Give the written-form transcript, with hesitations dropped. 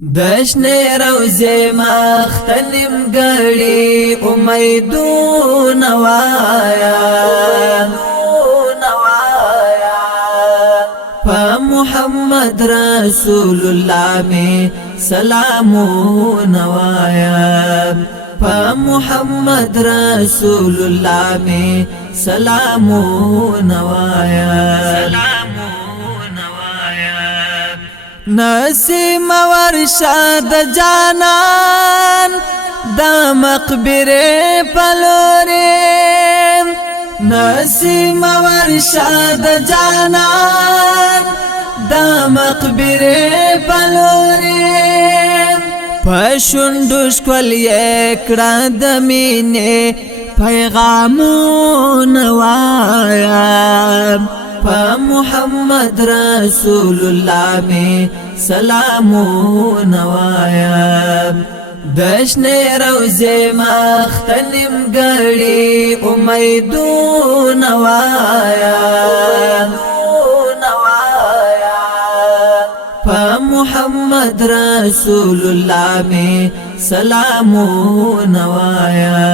دشنه روزه مختنم گڑی امیدون وایا پا محمد رسول اللہ میں سلامون وایا پا محمد رسول اللہ میں سلامون وایا نسیم ورشاد جانان دا مقبره پلوریم نسیم ورشاد جانان دا مقبره پلوریم پشندوش کل یکڑا دمینه پیغامون وایم پا محمد رسول اللہ میں سلامون وایا دشنے روزے مختنم گڑی امیدون وایا پا محمد رسول اللہ میں سلامون وایا